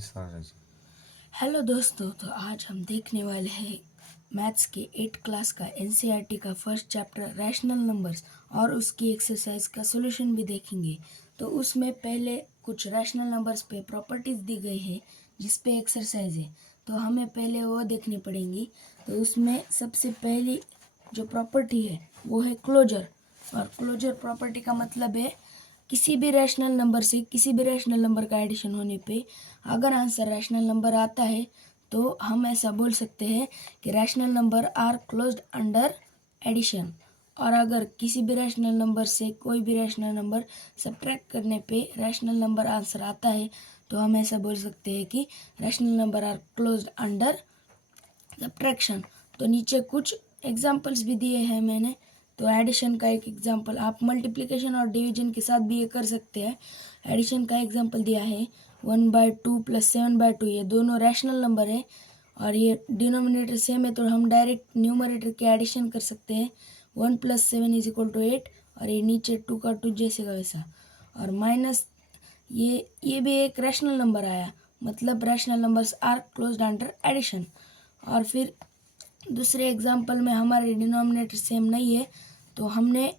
Hello दोस्तों, तो आज हम देखने वाले हैं मैथ्स के 8 क्लास का एनसीईआरटी का फर्स्ट चैप्टर रैशनल नंबर्स और उसकी एक्सरसाइज का सॉल्यूशन भी देखेंगे। तो उसमें पहले कुछ रैशनल नंबर्स पे प्रॉपर्टीज़ दी गई है जिस पे एक्सरसाइज है, तो हमें पहले वो देखनी पड़ेंगी। तो उसमें सबसे पहली जो प्रॉपर्टी है वो है क्लोजर, और क्लोजर प्रॉपर्टी का मतलब है किसी भी रैशनल नंबर से किसी भी रैशनल नंबर का एडिशन होने पे अगर आंसर रैशनल नंबर आता है तो हम ऐसा बोल सकते हैं कि rational number are closed under addition. और अगर किसी भी रैशनल नंबर से कोई भी रैशनल नंबर सब्ट्रैक्ट करने पे रैशनल नंबर आंसर आता है तो हम ऐसा बोल सकते हैं कि rational number are closed under subtraction. तो नीचे कुछ एग्जांपल्स भी दिए हैं मैंने। तो एडिशन का एक एग्जांपल, आप मल्टीप्लिकेशन और डिवीजन के साथ भी ये कर सकते हैं। एडिशन का एग्जांपल दिया है 1/2 + 7/2, ये दोनों रैशनल नंबर है और ये डिनोमिनेटर सेम है तो हम डायरेक्ट न्यूमरेटर के एडिशन कर सकते हैं। 1 + 7 = 8 और ये नीचे 2 का 2 जैसे का वैसा। और माइनस ये भी एक रैशनल नंबर आया, मतलब rational numbers are closed under addition. और फिर दूसरे एग्जांपल में हमारे डिनोमिनेटर सेम नहीं है तो हमने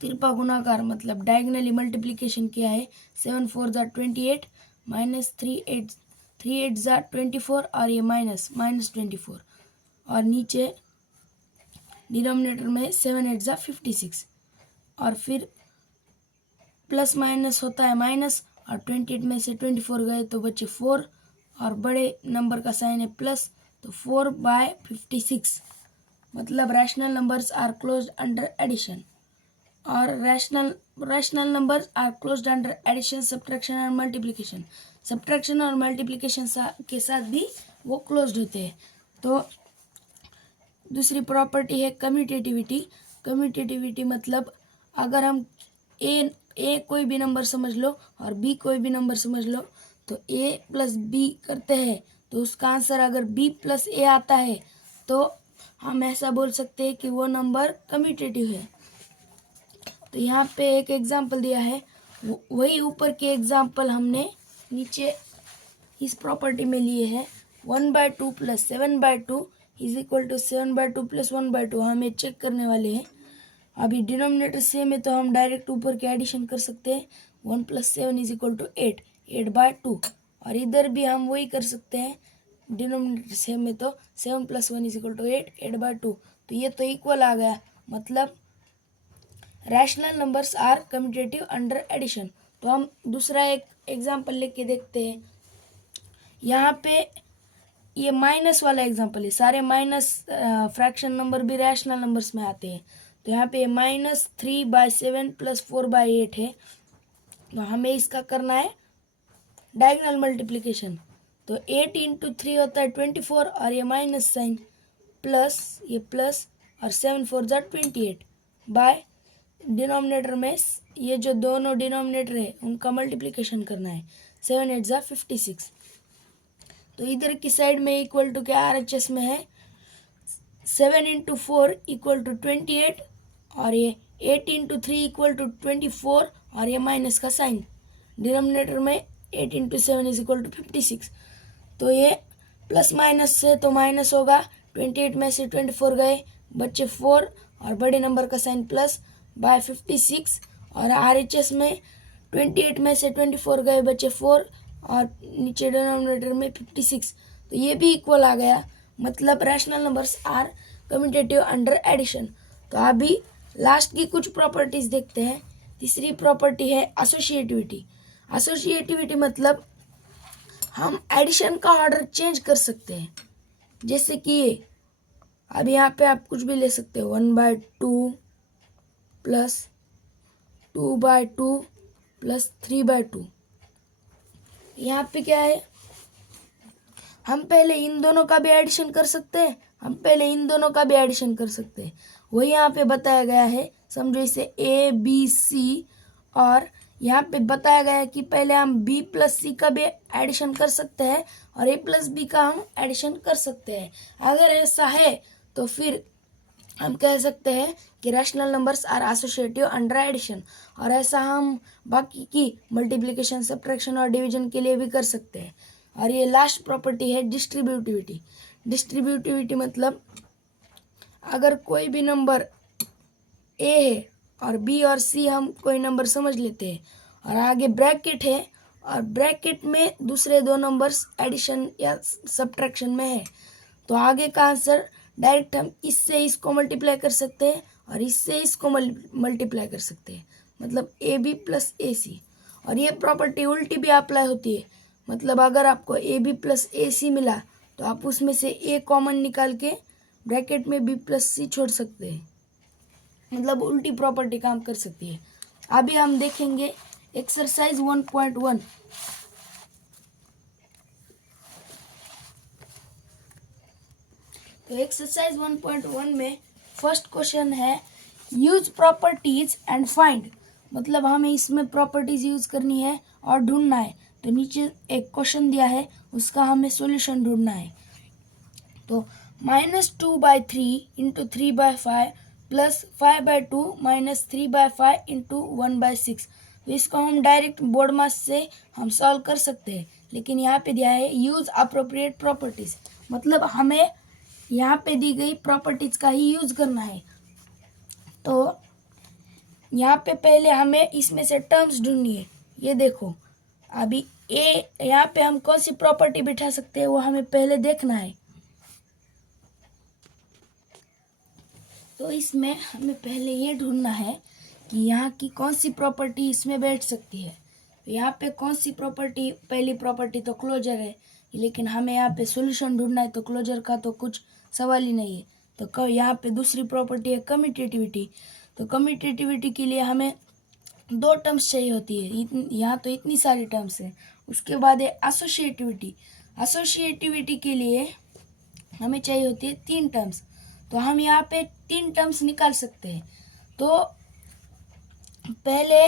तिरपा गुणाकार मतलब डायगनली मल्टीप्लिकेशन किया है। 7 × 4 = 28 माइनस 3 8 = 24 और ये माइनस 24 और नीचे डिनोमिनेटर में 7 8 = 56 और फिर प्लस माइनस होता है माइनस और 28 में से 24 गए तो बचे 4 और बड़े नंबर का साइन है प्लस, तो 4/56 मतलब rational numbers are closed under addition. और rational numbers are closed under addition, subtraction और मल्टीप्लिकेशन। सब्ट्रैक्शन और मल्टीप्लिकेशन के साथ भी वो क्लोज्ड होते हैं। तो दूसरी प्रॉपर्टी है कम्यूटेटिविटी। कम्यूटेटिविटी मतलब अगर हम ए कोई भी नंबर समझ लो और बी कोई भी नंबर समझ लो तो a + b करते हैं तो उसका आंसर अगर b + a आता है तो हम ऐसा बोल सकते हैं कि वो नंबर कम्यूटेटिव है। तो यहाँ पे एक एग्जांपल दिया है, वही ऊपर के एग्जांपल हमने नीचे इस प्रॉपर्टी में लिए हैं। 1/2 + 7/2 = 7/2 + 1/2 हमें चेक करने वाले हैं। अभी डिनोमिनेटर सेम है तो हम डायरेक्ट ऊपर के एडिशन कर सकते हैं। 1 + 7 = 8, 8/2 और इधर भी हम वही कर सकते हैं। डिनोमिनेटर सेम है तो 7 + 1 = 8, 8/2, तो ये तो इक्वल आ गया, मतलब rational numbers are commutative under addition. तो हम दूसरा एक एग्जांपल लेके देखते हैं। यहाँ पे ये माइनस वाला एग्जांपल है, सारे माइनस फ्रैक्शन नंबर भी रैशनल नंबर्स में आते हैं। तो यहाँ पे -3/7 + 4/8 है, तो हमें इसका करना है डायगोनल मल्टीप्लिकेशन। तो 8 × 3 होता है 24 और ये माइनस साइन प्लस ये प्लस और 7 × 4 = 28 बाय डिनोमिनेटर में ये जो दोनों डिनोमिनेटर है उनका मल्टीप्लिकेशन करना है। 7 8 = 56। तो इधर की साइड में इक्वल टू क्या RHS में है 7 × 4 = 28 और ये 8 × 3 = 24 और ये माइनस का साइन। डिनोमिनेटर में 8 × 7 = 56, तो ये प्लस माइनस से तो माइनस होगा। 28 में से 24 गए बच्चे 4 और बड़े नंबर का साइन प्लस बाय 56 और RHS में 28 में से 24 गए बच्चे 4 और नीचे डिनोमिनेटर में 56, तो ये भी इक्वल आ गया, मतलब rational numbers are commutative under addition. तो अभी लास्ट की कुछ प्रॉपर्टीज देखते हैं। तीसरी प्रॉपर्टी है एसोसिएटिविटी। एसोसिएटिविटी मतलब हम एडिशन का ऑर्डर चेंज कर सकते हैं, जैसे कि ये अब यहाँ पे आप कुछ भी ले सकते हो 1/2 + 2/2 + 3/2। यहाँ पे क्या है, हम पहले इन दोनों का भी एडिशन कर सकते हैं, हम पहले इन दोनों का भी एडिशन कर सकते हैं, वही यहाँ पे बताया गया है। समझो इसे A B C और यहाँ पे बताया गया है कि पहले हम B + C का भी एडिशन कर सकते हैं और A + B का हम एडिशन कर सकते हैं। अगर ऐसा है तो फिर हम कह सकते हैं कि rational numbers are associative under addition, और ऐसा हम बाकी की मल्टीप्लिकेशन, सब्ट्रैक्शन और डिवीजन के लिए भी कर सकते हैं। और ये लास्ट प्रॉपर्टी है डिस्ट्रीब्यूटिविटी। डिस्ट्रीब्यूटिविटी मतलब अगर कोई भी नंबर ए है और बी और सी हम कोई नंबर समझ लेते हैं और आगे ब्रैकेट है और ब्रैकेट में दूसरे दो नंबर्स एडिशन या सब्ट्रैक्शन में है, तो आगे का आंसर डायरेक्ट हम इससे इसको मल्टीप्लाई कर सकते हैं और इससे इसको मल्टीप्लाई कर सकते हैं, मतलब ए बी प्लस ए सी। और ये प्रॉपर्टी उल्टी भी अप्लाई होती है, मतलब अगर आपको ए बी प्लस ए सी मिला तो आप उसमें से ए कॉमन निकाल के ब्रैकेट में बी प्लस सी छोड़ सकते हैं, मतलब उल्टी प्रॉपर्टी काम कर सकती है। अभी हम देखेंगे एक्सरसाइज 1.1। तो एक्सरसाइज 1.1 में फर्स्ट क्वेश्चन है यूज प्रॉपर्टीज एंड फाइंड, मतलब हमें इसमें प्रॉपर्टीज यूज करनी है और ढूंढना है। तो नीचे एक क्वेश्चन दिया है, उसका हमें सॉल्यूशन ढूंढना है। तो -2/3 इंटू 3/5 प्लस 5/2 माइनस 3/5 इंटू 1/6। तो इसको हम डायरेक्ट बोर्ड मास से हम सॉल्व कर सकते हैं, लेकिन यहाँ पे दिया है यूज अप्रोप्रिएट प्रॉपर्टीज, मतलब हमें यहाँ पे दी गई प्रॉपर्टीज का ही यूज करना है। तो यहाँ पे पहले हमें इसमें से टर्म्स ढूंढनी है। ये देखो, अभी ए यहाँ पे हम कौन सी प्रॉपर्टी बिठा सकते हैं वो हमें पहले देखना है। तो इसमें हमें पहले ये ढूंढना है कि यहाँ की कौन सी प्रॉपर्टी इसमें बैठ सकती है। तो यहाँ पे कौन सी प्रॉपर्टी, पहली प्रॉपर्टी तो क्लोजर है, लेकिन हमें यहाँ पे सॉल्यूशन ढूंढना है, तो क्लोजर का तो कुछ सवाल ही नहीं है। तो यहाँ पे दूसरी प्रॉपर्टी है कम्यूटेटिविटी। तो कम्यूटेटिविटी के लिए हमें दो टर्म्स चाहिए होती है, यहाँ तो इतनी सारी टर्म्स हैं। उसके बाद है एसोसिएटिविटी। एसोसिएटिविटी के लिए हमें चाहिए होती है 3 टर्म्स। तो हम यहाँ पे 3 टर्म्स निकाल सकते हैं। तो पहले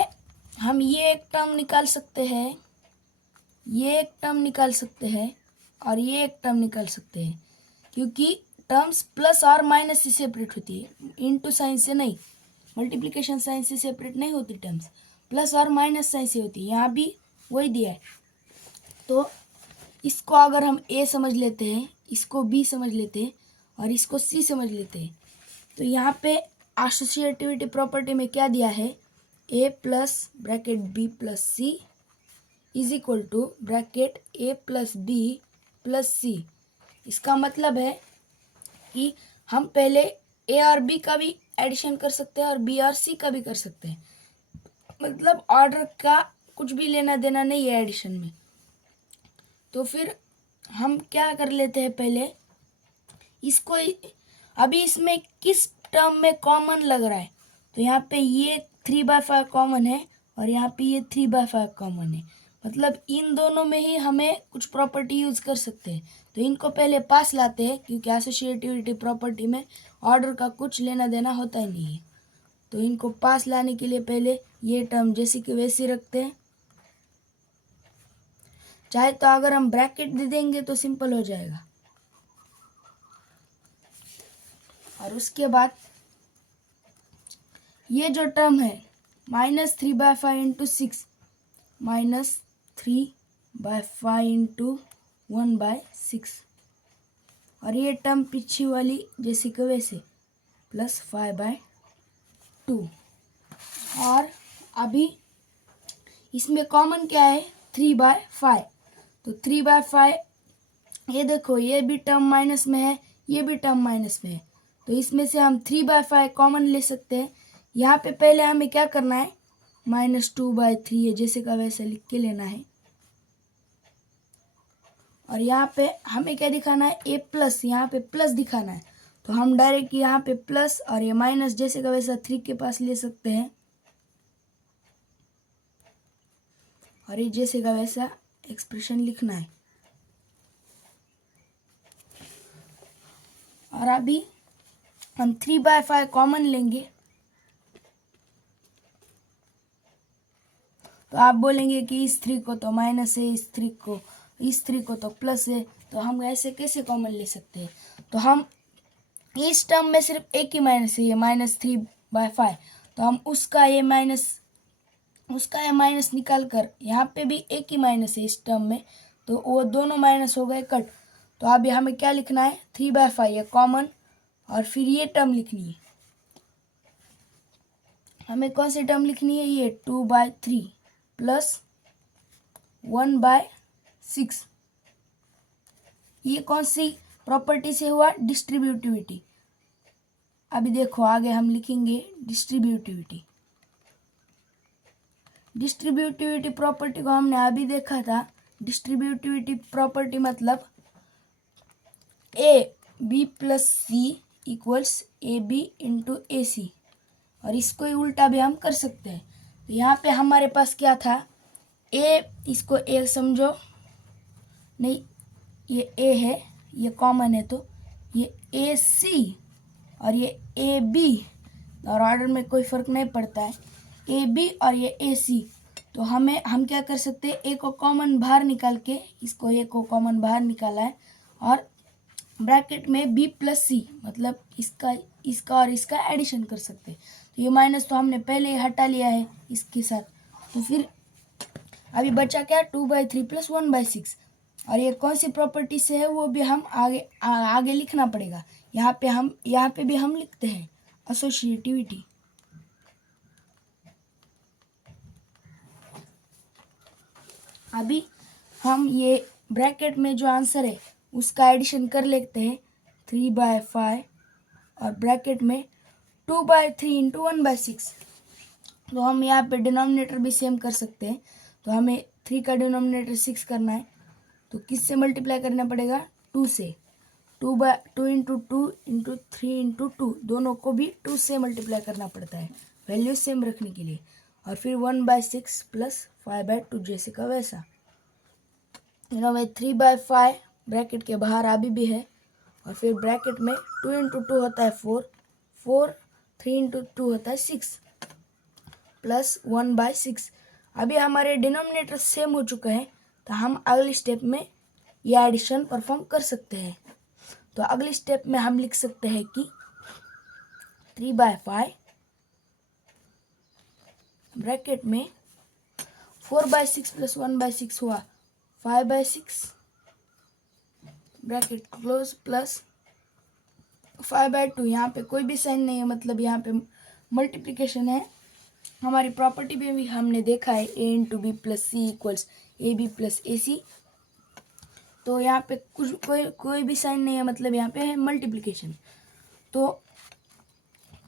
हम ये एक टर्म निकाल सकते हैं, ये एक टर्म निकाल सकते हैं और ये एक टर्म निकाल सकते हैं, क्योंकि टर्म्स प्लस और माइनस से सेपरेट होती है, इनटू साइन से नहीं, मल्टीप्लिकेशन साइन से सेपरेट नहीं होती टर्म्स, प्लस और माइनस साइन से होती है। यहाँ भी वही दिया है। तो इसको अगर हम ए समझ लेते हैं, इसको बी समझ लेते हैं और इसको सी समझ लेते हैं, तो यहाँ पे एसोसिएटिविटी प्रॉपर्टी में क्या दिया है, A plus bracket B plus C is equal to bracket A plus B plus C. इसका मतलब है कि हम पहले ए और बी का भी एडिशन कर सकते हैं और बी और सी का भी कर सकते हैं, मतलब ऑर्डर का कुछ भी लेना देना नहीं है एडिशन में। तो फिर हम क्या कर लेते हैं, पहले इसको, अभी इसमें किस टर्म में कॉमन लग रहा है, तो यहाँ पे ये 3/5 कॉमन है और यहाँ पे ये 3/5 कॉमन है, मतलब इन दोनों में ही हमें कुछ प्रॉपर्टी यूज कर सकते हैं। तो इनको पहले पास लाते हैं, क्योंकि एसोसिएटिविटी प्रॉपर्टी में ऑर्डर का कुछ लेना देना होता ही नहीं है। तो इनको पास लाने के लिए पहले ये टर्म जैसी कि वैसी रखते हैं, चाहे तो अगर हम ब्रैकेट दे देंगे तो सिंपल हो जाएगा। और उसके बाद ये जो टर्म है -3/5 इंटू 6 -3/5 इंटू 1/6, और ये टर्म पीछे वाली जैसी कि वैसे प्लस 5/2। और अभी इसमें कॉमन क्या है, 3/5। तो 3/5, ये देखो ये भी टर्म माइनस में है, ये भी टर्म माइनस में है, तो इसमें से हम 3/5 कॉमन ले सकते हैं। यहाँ पे पहले हमें क्या करना है, -2/3 है जैसे का वैसे लिख के लेना है, और यहाँ पे हमें क्या दिखाना है, ए प्लस, यहाँ पे प्लस दिखाना है। तो हम डायरेक्ट यहाँ पे प्लस और ये माइनस जैसे का वैसा 3 के पास ले सकते हैं, और ये जैसे का वैसा एक्सप्रेशन लिखना है। और अभी हम 3/5 कॉमन लेंगे, तो आप बोलेंगे कि इस 3 को तो माइनस है, इस 3 को तो प्लस है, तो हम ऐसे कैसे कॉमन ले सकते हैं। तो हम इस टर्म में सिर्फ एक ही माइनस है, ये -3/5, तो हम उसका ये माइनस निकाल कर, यहाँ पे भी एक ही माइनस है इस टर्म में, तो वो दोनों माइनस हो गए कट। तो अभी हमें क्या लिखना है, 3/5 ये कॉमन, और फिर ये टर्म लिखनी है। हमें कौन सी टर्म लिखनी है, ये 2/3 प्लस 1/6। ये कौन सी प्रॉपर्टी से हुआ, डिस्ट्रीब्यूटिविटी। अभी देखो आगे हम लिखेंगे डिस्ट्रीब्यूटिविटी। डिस्ट्रीब्यूटिविटी प्रॉपर्टी को हमने अभी देखा था। डिस्ट्रीब्यूटिविटी प्रॉपर्टी मतलब AB+C equals AB into AC, और इसको ही उल्टा भी हम कर सकते हैं। तो यहाँ पे हमारे पास क्या था, इसको A समझो, नहीं ये A है, ये कॉमन है, तो ये AC और ये AB, और ऑर्डर में कोई फ़र्क नहीं पड़ता है, AB और ये AC। तो हम क्या कर सकते हैं, A को कॉमन बाहर निकाल के, इसको A को कॉमन बाहर निकाला है, और ब्रैकेट में B+C मतलब इसका और इसका एडिशन कर सकते हैं। तो ये माइनस तो हमने पहले ही हटा लिया है इसके साथ। तो फिर अभी बचा क्या, 2/3 प्लस 1/6, और ये कौन सी प्रॉपर्टी से है वो भी हम आगे लिखना पड़ेगा। यहाँ पे भी हम लिखते हैं एसोसिएटिविटी। अभी हम ये ब्रैकेट में जो आंसर है उसका एडिशन कर लेते हैं, 3/5 और ब्रैकेट में 2/3 इंटू 1/6। तो हम यहाँ पे डिनोमिनेटर भी सेम कर सकते हैं। तो हमें 3 का डिनोमिनेटर 6 करना है, तो किससे मल्टीप्लाई करना पड़ेगा, 2 से। 2 इंटू 2 इंटू 3 इंटू 2, दोनों को भी 2 से मल्टीप्लाई करना पड़ता है वैल्यू सेम रखने के लिए। और फिर 1/6 प्लस 5/2 जैसे का वैसा। में 3/5 ब्रैकेट के बाहर अभी भी है, और फिर ब्रैकेट में 2 इंटू 2 होता है 4, 3 इंटू 2 होता है 6 प्लस 1/6। अभी हमारे डिनोमिनेटर सेम हो चुका है, तो हम अगली स्टेप में यह एडिशन परफॉर्म कर सकते हैं। तो अगली स्टेप में हम लिख सकते हैं कि 3/5 ब्रैकेट में 4/6 प्लस 1/6 हुआ 5/6 ब्रैकेट क्लोज प्लस 5/2। यहाँ पे कोई भी साइन नहीं है, मतलब यहाँ पे मल्टीप्लिकेशन है। हमारी प्रॉपर्टी में भी हमने देखा है A into B plus C equals AB plus AC। तो यहाँ पे कोई भी साइन नहीं है, मतलब यहाँ पे है मल्टीप्लिकेशन। तो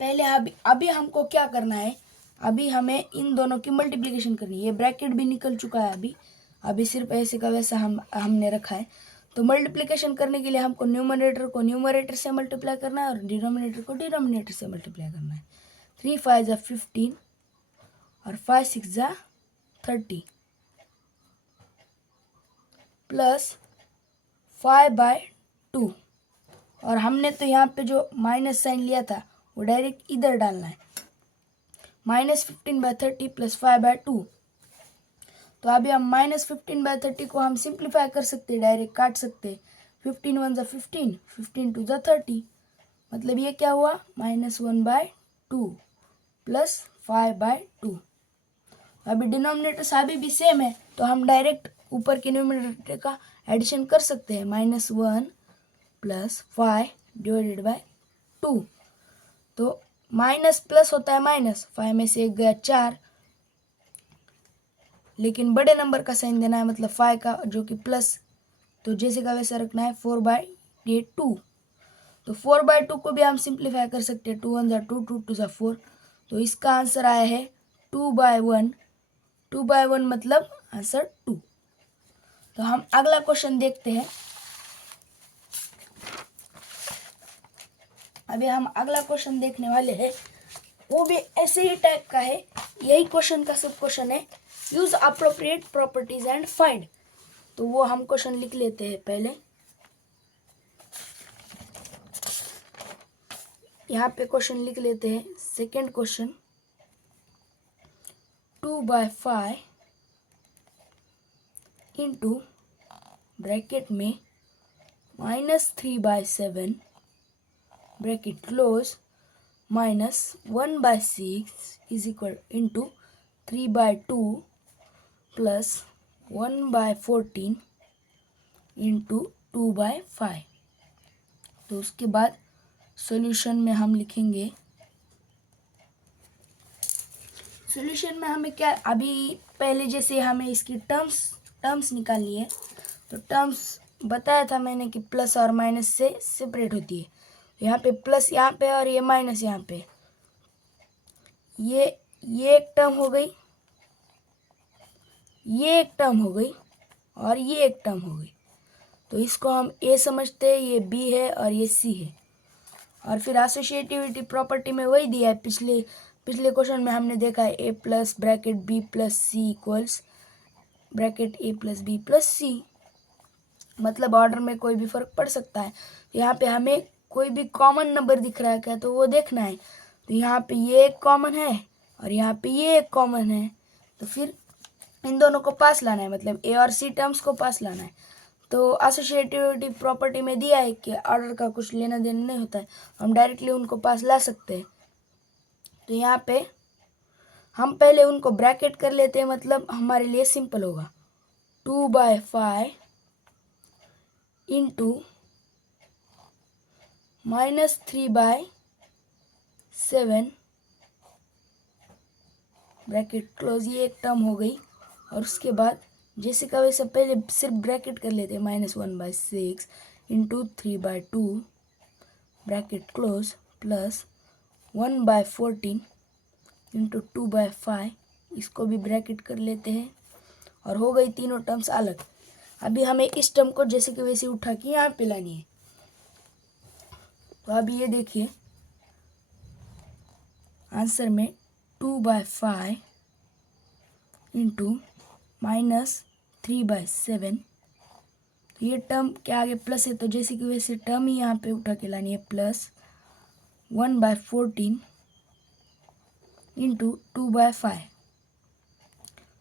पहले अभी हमको क्या करना है, अभी हमें इन दोनों की मल्टीप्लिकेशन करनी है। ये ब्रैकेट भी निकल चुका है, अभी सिर्फ ऐसे का वैसा हमने रखा है। तो मल्टीप्लिकेशन करने के लिए हमको न्यूमरेटर को न्यूमरेटर से मल्टीप्लाई करना है और डिनोमिनेटर को डिनोमिनेटर से मल्टीप्लाई करना है। 3 5 = 15 और 5 6 = 30 प्लस 5/2। और हमने तो यहाँ पे जो माइनस साइन लिया था वो डायरेक्ट इधर डालना है, -15/30 प्लस 5/2। तो अभी हम -15/30 को हम सिंप्लीफाई कर सकते हैं, डायरेक्ट काट सकते हैं। 15 1 = 15, 15 2 = 30, मतलब ये क्या हुआ, -1/2 प्लस 5/2। अभी डिनोमिनेटर अभी भी सेम है, तो हम डायरेक्ट ऊपर के न्यूमरेटर का एडिशन कर सकते हैं, -1 प्लस 5 / 2। तो माइनस प्लस होता है माइनस, 5 में से 1 गया 4, लेकिन बड़े नंबर का साइन देना है, मतलब 5 का जो कि प्लस, तो जैसे का वैसा रखना है। 4/2, तो 4/2 को भी हम सिंप्लीफाई कर सकते हैं। 2 1 = 2, 2 2 = 4, तो इसका आंसर आया है 2/1। 2/1 मतलब आंसर 2। तो हम अगला क्वेश्चन देखते हैं। अभी हम अगला क्वेश्चन देखने वाले हैं, वो भी ऐसे ही टाइप का है, यही क्वेश्चन का सब क्वेश्चन है, use appropriate properties and find. तो वो हम क्वेश्चन लिख लेते हैं पहले। यहाँ पे क्वेश्चन लिख लेते हैं। सेकेंड क्वेश्चन, 2/5 इंटू ब्रैकेट में -3/7 bracket close minus 1/6 is equal into 3/2 plus 1/14 into 2/5। तो उसके बाद सॉल्यूशन में हम लिखेंगे, सॉल्यूशन में हमें क्या, अभी पहले जैसे हमें इसकी टर्म्स निकालनी है, तो टर्म्स बताया था मैंने कि प्लस और माइनस से सेपरेट होती है। यहाँ पे प्लस यहाँ पे और ये माइनस यहाँ पे, ये एक टर्म हो गई, ये एक टर्म हो गई और ये एक टर्म हो गई। तो इसको हम ए समझते हैं, ये बी है और ये सी है। और फिर एसोसिएटिविटी प्रॉपर्टी में वही दिया है, पिछले क्वेश्चन में हमने देखा है, A plus bracket B plus C equals bracket A plus B plus सी। मतलब ऑर्डर में कोई भी फर्क पड़ सकता है। यहाँ पे हमें कोई भी कॉमन नंबर दिख रहा है क्या, तो वो देखना है। तो यहाँ पे ये एक कॉमन है और यहाँ पे ये एक कॉमन है, तो फिर इन दोनों को पास लाना है, मतलब ए और सी टर्म्स को पास लाना है। तो एसोसिएटिविटी प्रॉपर्टी में दिया है कि ऑर्डर का कुछ लेना देना नहीं होता है, हम डायरेक्टली उनको पास ला सकते हैं। तो यहाँ पे हम पहले उनको ब्रैकेट कर लेते हैं, मतलब हमारे लिए सिंपल होगा 2/5 इंटू -3/7 ब्रैकेट क्लोज, ये एक टर्म हो गई। और उसके बाद जैसे का वैसे पहले सिर्फ ब्रैकेट कर लेते हैं, -1/6 into 3/2 bracket close plus 1/14 into 2/5, इसको भी ब्रैकेट कर लेते हैं और हो गई तीनों टर्म्स अलग। अभी हमें इस टर्म को जैसे कि वैसे उठा के यहाँ पे लानी है। तो अभी ये देखिए आंसर में 2/5 इंटू -3/7, तो ये टर्म के आगे प्लस है, तो जैसे कि वैसे टर्म ही यहाँ पे उठा के लानी है, प्लस 1/14 इंटू 2/5।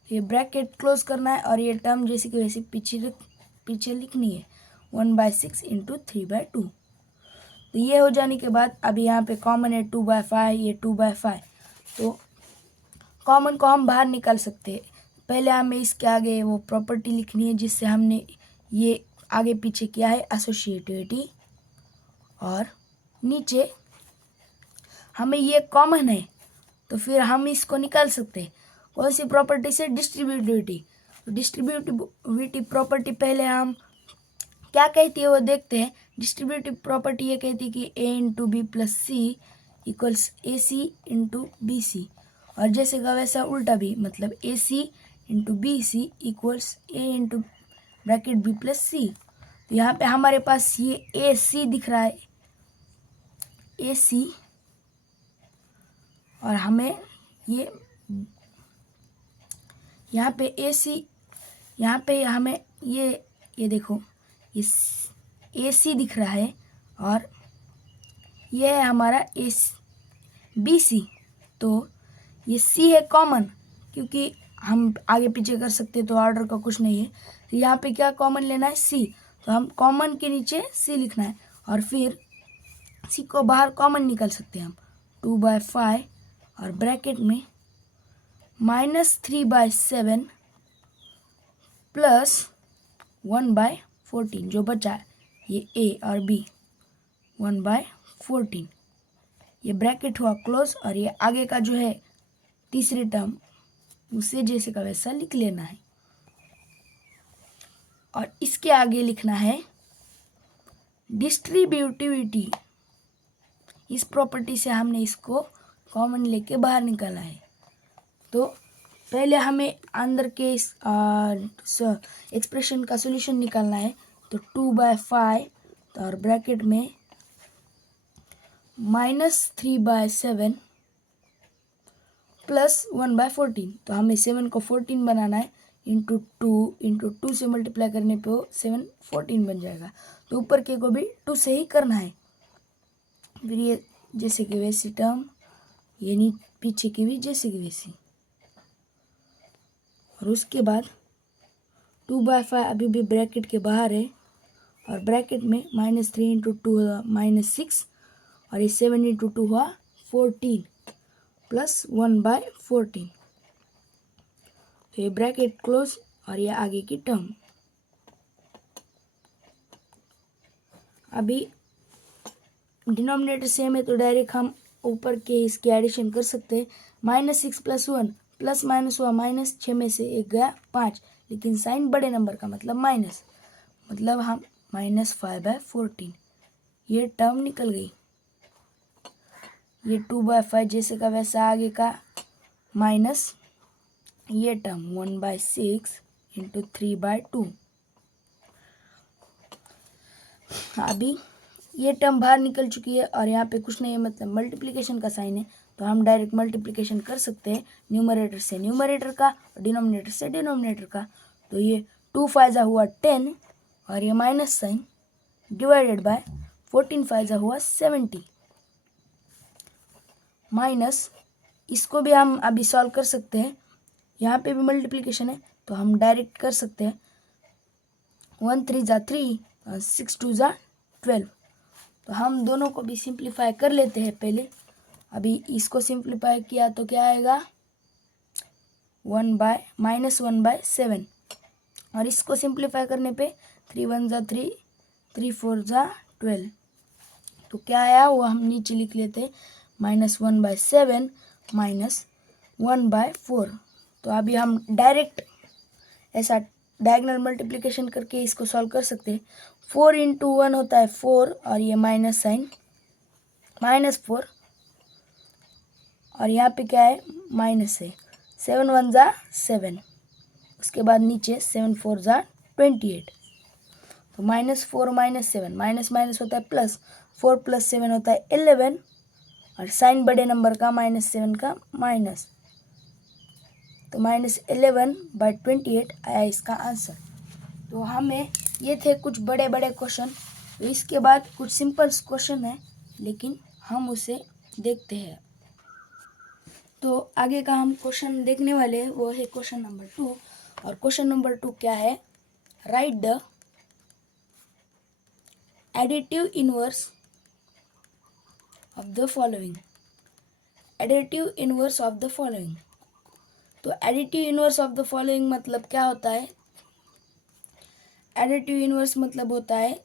ये ब्रैकेट क्लोज करना है और ये टर्म जैसे कि वैसे पीछे लिखनी है, 1/6 इंटू 3/2। तो ये हो जाने के बाद अभी यहाँ पे कॉमन है 2/5, ये 2/5, तो कॉमन को हम बाहर निकाल सकते हैं। पहले हमें इसके आगे वो प्रॉपर्टी लिखनी है जिससे हमने ये आगे पीछे किया है, एसोसिएटिविटी। और नीचे हमें ये कॉमन है, तो फिर हम इसको निकाल सकते हैं। कौन सी प्रॉपर्टी से, डिस्ट्रीब्यूटिविटी। डिस्ट्रीब्यूटिविटी प्रॉपर्टी पहले हम क्या कहती है वो देखते हैं। डिस्ट्रीब्यूटिव प्रॉपर्टी ये कहती है कि ए into B plus C equals a C into B C, और जैसे का वैसा उल्टा भी, मतलब ए सी into B C equals a into bracket B plus सी। तो यहाँ पे हमारे पास ये ए सी दिख रहा है, ए सी, और हमें ये यहाँ पे ए सी, यहाँ पे हमें ये देखो ये ए सी दिख रहा है और ये है हमारा ए बी सी। तो ये सी है कॉमन, क्योंकि हम आगे पीछे कर सकते तो ऑर्डर का कुछ नहीं है। तो यहाँ पे क्या कॉमन लेना है, सी, तो हम कॉमन के नीचे सी लिखना है और फिर सी को बाहर कॉमन निकाल सकते हैं हम, 2/5 और ब्रैकेट में -3/7 प्लस 1/14, जो बचा है ये ए और बी, 1/14, ये ब्रैकेट हुआ क्लोज। और ये आगे का जो है तीसरी टर्म, उसे जैसे का वैसा लिख लेना है और इसके आगे लिखना है डिस्ट्रीब्यूटिविटी। इस प्रॉपर्टी से हमने इसको कॉमन लेके बाहर निकाला है। तो पहले हमें अंदर के इस एक्सप्रेशन का सॉल्यूशन निकालना है। तो 2/5 और ब्रैकेट में -3/7 प्लस 1/14, तो हमें 7 को 14 बनाना है, इंटू 2 से मल्टीप्लाई करने पे वो 7 14 बन जाएगा। तो ऊपर के को भी 2 से ही करना है। फिर ये जैसे कि वैसी टर्म, ये नहीं पीछे की भी जैसे कि वैसी, और उसके बाद 2/5 अभी भी ब्रैकेट के बाहर है और ब्रैकेट में -3 इंटू 2 -6, और ये 7 इंटू 2 हुआ 14 प्लस 1/14। तो ये ब्रैकेट क्लोज और ये आगे की टर्म। अभी डिनोमिनेटर सेम है तो डायरेक्ट हम ऊपर के इसकी एडिशन कर सकते हैं। -6 + 1 प्लस माइनस हुआ माइनस, 6 में से 1 गया 5, लेकिन साइन बड़े नंबर का मतलब माइनस, मतलब हम -5/14 ये टर्म निकल गई। ये 2/5 जैसे का वैसा आगे का माइनस ये टर्म 1/6 इंटू 3/2। अभी ये टर्म बाहर निकल चुकी है और यहाँ पे कुछ नहीं है, मतलब मल्टीप्लिकेशन का साइन है, तो हम डायरेक्ट मल्टीप्लिकेशन कर सकते हैं न्यूमरेटर से न्यूमरेटर का और डिनोमिनेटर से डिनोमिनेटर का। तो ये 2 फाइजा हुआ 10 और ये माइनस साइन डिवाइडेड बाय 14 फाइजा हुआ 70 माइनस, इसको भी हम अभी सॉल्व कर सकते हैं। यहाँ पे भी मल्टीप्लिकेशन है तो हम डायरेक्ट कर सकते हैं। 1 3 × 3 6 2 × 12। तो हम दोनों को भी सिंप्लीफाई कर लेते हैं पहले। अभी इसको सिंप्लीफाई किया तो क्या आएगा -1/7 और इसको सिंप्लीफाई करने पे 3 1 × 3 3 4 × 12। तो क्या आया वो हम नीचे लिख लेते -1/7 -1/4। तो अभी हम डायरेक्ट ऐसा डायगोनल मल्टीप्लिकेशन करके इसको सॉल्व कर सकते हैं। 4 × 1 होता है 4 और ये माइनस साइन -4 और यहाँ पे क्या है माइनस है। 7 1 × 7, उसके बाद नीचे 7 4 × 28। तो -4 -7 माइनस माइनस होता है प्लस, 4 + 7 होता है 11 और साइन बड़े नंबर का -7 का माइनस, तो -11/28 आया इसका आंसर। तो हमें ये थे कुछ बड़े बड़े क्वेश्चन। तो इसके बाद कुछ सिंपल क्वेश्चन है लेकिन हम उसे देखते हैं। तो आगे का हम क्वेश्चन देखने वाले हैं वो है क्वेश्चन नंबर 2। और क्वेश्चन नंबर 2 क्या है, write the additive inverse of the following. Additive inverse of the following. तो additive inverse of the following मतलब क्या होता है, एडिटिव इनवर्स मतलब होता है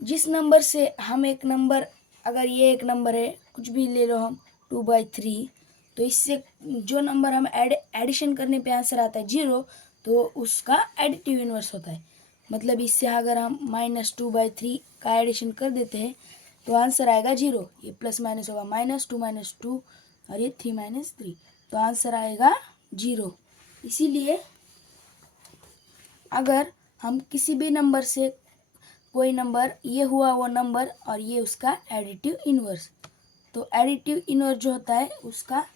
जिस नंबर से हम एक नंबर, अगर ये एक नंबर है कुछ भी ले लो हम 2/3, तो इससे जो नंबर हम एडिशन करने पे आंसर आता है 0, तो उसका एडिटिव इनवर्स होता है। मतलब इससे अगर हम -2/3 का एडिशन कर देते हैं तो आंसर आएगा 0। ये प्लस माइनस होगा -2 और ये 3 - 3, तो आंसर आएगा 0। इसीलिए अगर हम किसी भी नंबर से कोई नंबर, ये हुआ वो नंबर और ये उसका एडिटिव इनवर्स, तो एडिटिव इनवर्स जो होता है उसका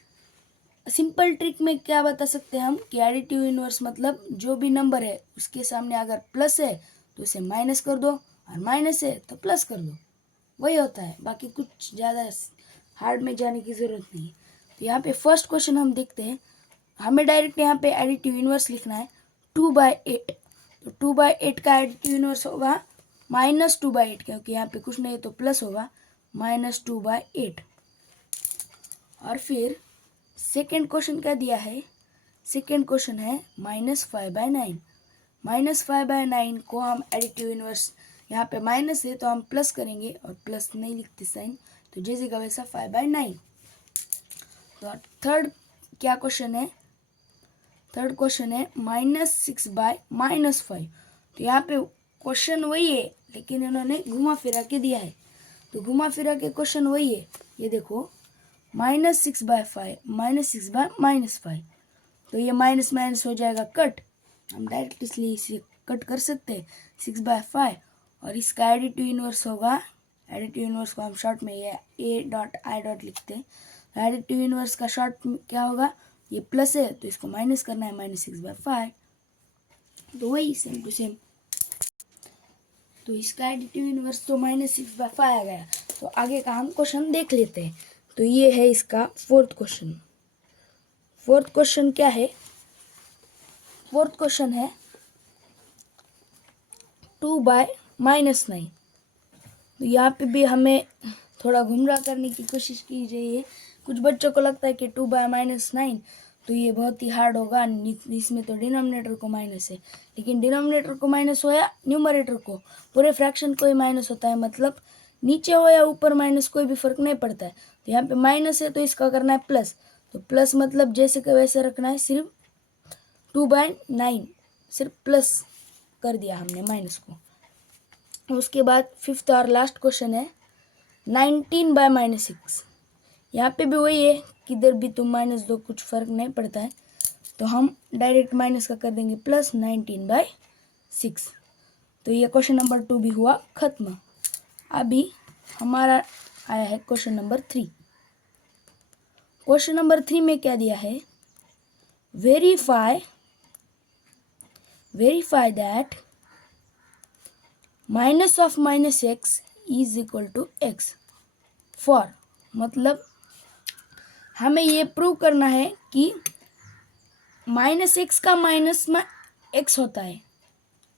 सिंपल ट्रिक में क्या बता सकते हैं हम कि एडिटिव इनवर्स मतलब जो भी नंबर है उसके सामने अगर प्लस है तो उसे माइनस कर दो और माइनस है तो प्लस कर दो, वही होता है। बाकी कुछ ज़्यादा हार्ड में जाने की ज़रूरत नहीं है। तो यहाँ पे फर्स्ट क्वेश्चन हम देखते हैं। हमें डायरेक्ट यहाँ पे एडिटिव इनवर्स लिखना है 2/8। तो 2/8 का एडिटिव इनवर्स होगा -2/8, क्योंकि यहाँ पे कुछ नहीं तो प्लस होगा -2/8। और फिर सेकेंड क्वेश्चन क्या दिया है, सेकेंड क्वेश्चन है -5/9। -5/9 को हम एडिटिव इनवर्स, यहाँ पे माइनस है तो हम प्लस करेंगे और प्लस नहीं लिखते साइन, तो जैसे का वैसा 5/9। तो थर्ड क्या क्वेश्चन है, थर्ड क्वेश्चन है -6/-5। तो यहाँ पे क्वेश्चन वही है लेकिन इन्होंने घुमा फिरा के दिया है। तो घुमा फिरा के क्वेश्चन वही है, ये देखो -6/5 -6/-5। तो ये माइनस माइनस हो जाएगा कट, हम डायरेक्ट इसलिए इसे कट कर सकते हैं 6/5। और इसका एडिटिव इनवर्स होगा, एडिटिव इनवर्स को हम शॉर्ट में ये A.I. लिखते हैं। एडिटिव इनवर्स का शॉर्ट क्या होगा, ये प्लस है तो इसको माइनस करना है -6/5, तो वही सेम टू सेम। तो इसका एडिटिव इनवर्स तो -6/5 आ गया। तो आगे का हम क्वेश्चन देख लेते हैं। तो ये है इसका फोर्थ क्वेश्चन। फोर्थ क्वेश्चन क्या है, फोर्थ क्वेश्चन है 2/-9। तो यहाँ पे भी हमें थोड़ा घुमरा करने की कोशिश की जाइए। कुछ बच्चों को लगता है कि 2/-9 तो ये बहुत ही हार्ड होगा, इसमें तो डिनोमिनेटर को माइनस है, लेकिन डिनोमिनेटर को माइनस हो या न्यूमरेटर को, पूरे फ्रैक्शन को ही माइनस होता है, मतलब नीचे हो या ऊपर माइनस कोई भी फर्क नहीं पड़ता है। तो यहाँ पे माइनस है तो इसका करना है प्लस, तो प्लस मतलब जैसे कि वैसे रखना है, सिर्फ 2/9 सिर्फ प्लस कर दिया हमने माइनस को। उसके बाद फिफ्थ और लास्ट क्वेश्चन है 19/-6। यहाँ पे भी वही है, किधर भी तुम माइनस दो कुछ फर्क नहीं पड़ता है, तो हम डायरेक्ट माइनस का कर देंगे प्लस 19/6। तो ये क्वेश्चन नंबर 2 भी हुआ खत्म। अभी हमारा आया है क्वेश्चन नंबर 3। क्वेश्चन नंबर 3 में क्या दिया है, verify that minus of -x is equal to x for, मतलब हमें ये प्रूव करना है कि -x का माइनस में x होता है।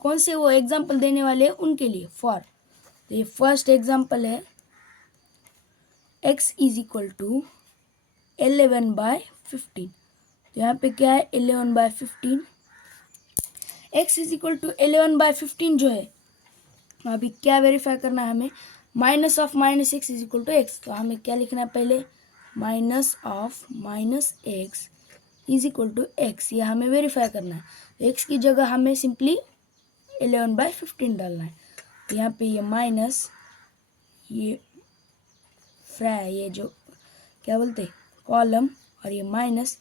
कौन से वो एग्जाम्पल देने वाले हैं उनके लिए फॉर। तो ये फर्स्ट एग्जाम्पल है x इज इक्वल टू 11/15। तो यहाँ पे क्या है 11/15, x इज इक्वल टू 11/15 जो है, अभी क्या वेरीफाई करना है हमें, minus of -x is equal to x। तो हमें क्या लिखना है पहले, minus of -x is equal to x, ये हमें वेरीफाई करना है। x की जगह हमें सिंपली 11/15 डालना है। तो यहाँ पे ये माइनस, ये ये जो क्या बोलते हैं कॉलम, और ये माइनस,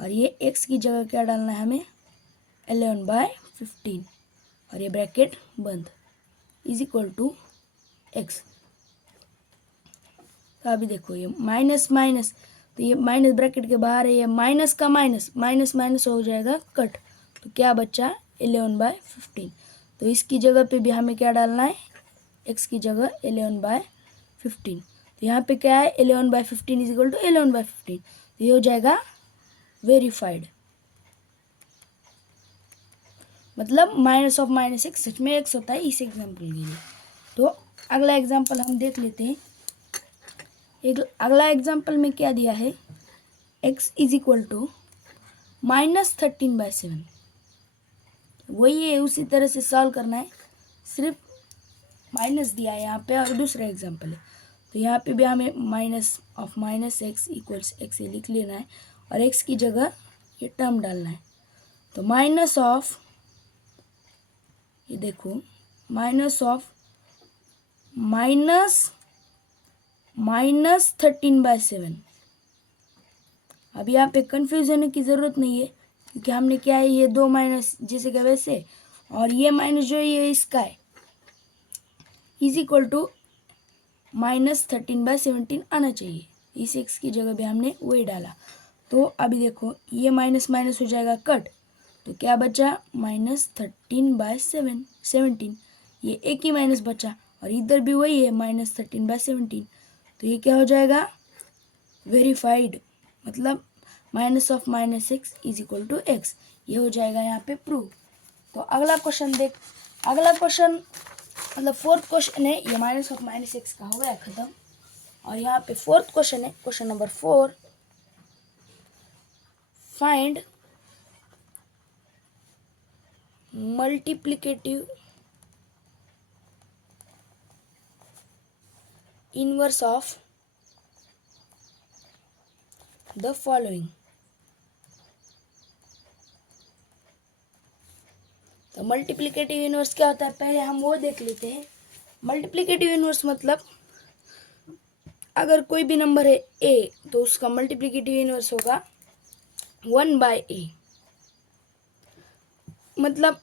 और ये x की जगह क्या डालना है हमें 11/15, और ये ब्रैकेट बंद इज इक्वल टू x। तो अभी देखो ये माइनस माइनस, तो ये माइनस ब्रैकेट के बाहर है, ये माइनस का माइनस, माइनस माइनस हो जाएगा कट, तो क्या बचा 11/15। तो इसकी जगह पे भी हमें क्या डालना है, x की जगह 11/15। तो यहाँ पे क्या है 11/15 इज इक्वल टू 11/15, तो ये हो जाएगा वेरीफाइड, मतलब माइनस ऑफ -x सच में x होता है इस एग्जाम्पल के लिए। तो अगला एग्जाम्पल हम देख लेते हैं। अगला एग्जाम्पल में क्या दिया है, x इज इक्वल टू -13/7। वही है, उसी तरह से सॉल्व करना है, सिर्फ माइनस दिया है यहाँ पे, और दूसरा एग्जाम्पल है। तो यहाँ पे भी हमें minus of -x equals x लिख लेना है, और x की जगह ये टर्म डालना है। तो माइनस ऑफ, ये देखो माइनस ऑफ -13/7। अब यहाँ पे कंफ्यूज होने की ज़रूरत नहीं है, क्योंकि हमने क्या है, ये दो माइनस जैसे कि वैसे, और ये माइनस जो है ये इसका है, इज इक्वल टू -13/17 आना चाहिए। इस x की जगह भी हमने वही डाला। तो अभी देखो ये माइनस माइनस हो जाएगा कट, तो क्या बचा -13/17, ये एक ही माइनस बचा, और इधर भी वही है -13/17। तो ये क्या हो जाएगा वेरीफाइड, मतलब minus of -x is equal to x, ये हो जाएगा यहाँ पे प्रूव। तो अगला क्वेश्चन अगला क्वेश्चन मतलब फोर्थ क्वेश्चन है, ये माइनस ऑफ -x का हो गया खत्म। और यहाँ पे फोर्थ क्वेश्चन है, question number 4, find multiplicative inverse of the following. तो मल्टीप्लिकेटिव इनवर्स क्या होता है, पहले हम वो देख लेते हैं। मल्टीप्लिकेटिव इनवर्स मतलब अगर कोई भी नंबर है a, तो उसका मल्टीप्लिकेटिव इनवर्स होगा 1/a। मतलब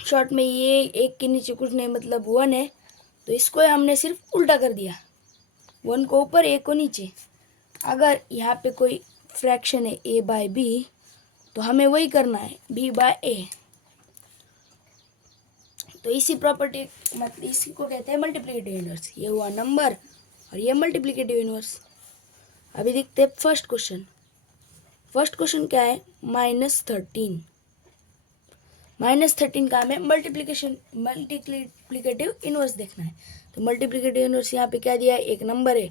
शॉर्ट में ये एक के नीचे कुछ नहीं, मतलब 1 है, तो इसको हमने सिर्फ उल्टा कर दिया, 1 को ऊपर a को नीचे। अगर यहाँ पे कोई फ्रैक्शन है a/b, तो हमें वही करना है b/a। तो इसी प्रॉपर्टी मतलब इसी को कहते हैं मल्टीप्लिकेटिव इनवर्स। ये हुआ नंबर और ये मल्टीप्लिकेटिव इनवर्स। अभी देखते हैं फर्स्ट क्वेश्चन। फर्स्ट क्वेश्चन क्या है, -13। -13 का हमें मल्टीप्लिकेटिव इनवर्स देखना है। तो मल्टीप्लिकेटिव इनवर्स यहाँ पे क्या दिया है, एक नंबर है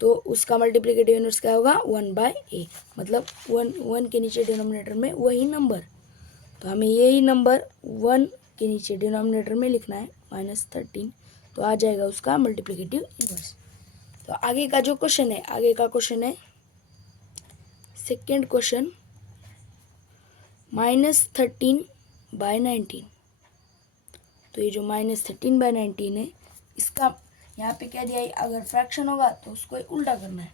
तो उसका मल्टीप्लिकेटिव इनवर्स क्या होगा 1/a, मतलब 1 के नीचे डिनोमिनेटर में वही नंबर। तो हमें यही नंबर 1 के नीचे डिनोमिनेटर में लिखना है -13, तो आ जाएगा उसका मल्टीप्लिकेटिव इनवर्स। तो आगे का जो क्वेश्चन है, आगे का क्वेश्चन है सेकेंड क्वेश्चन, -13/19। तो ये जो -13/19 है, इसका यहाँ पे क्या दिया है, अगर फ्रैक्शन होगा तो उसको उल्टा करना है।